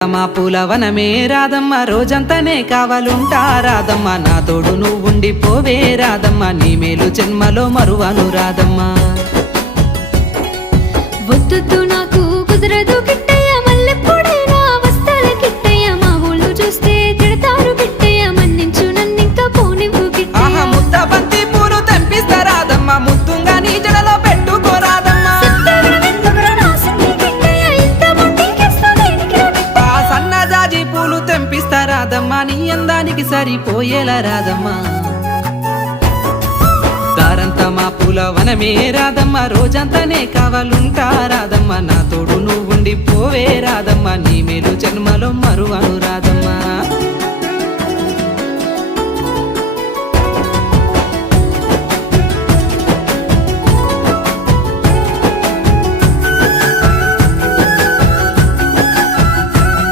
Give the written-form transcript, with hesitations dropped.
మా పూలవనమే రాధమ్మ రోజంతానే కావాలుంటా రాధమ్మ నా తోడు నువ్వుండి పోవే రాధమ్మ నీ మేలు జన్మలో మరువను రాధమ్మ వద్దు నాకు కుదరదు కిట్టయ్య మల్లెప్పుడైనా వస్తాల కిట్టయ్య మా ఊళ్ళు చూస్తే తిడతారు కిట్టయ్య మన్నించు నన్నింకా పోనివ్వు కిట్టయ్య ముద్ద బంతి పూలు తెంపిస్తా రాధమ్మ ముద్దుంగా నీ జడలో పెట్టుకో రాధమ్మ సన్నజాజి పూలు తెంపిస్తా రాధమ్మ నీ అందానికి సరిపోయేలా రాధమ్మ దారంతా మా పూలవనమే రాధమ్మ రోజంతానే కావాలుంటా రాధమ్మ నా తోడు నువ్వుండి పోవే రాధమ్మ నీ మేలు జన్మలో మరువను రాధమ్మ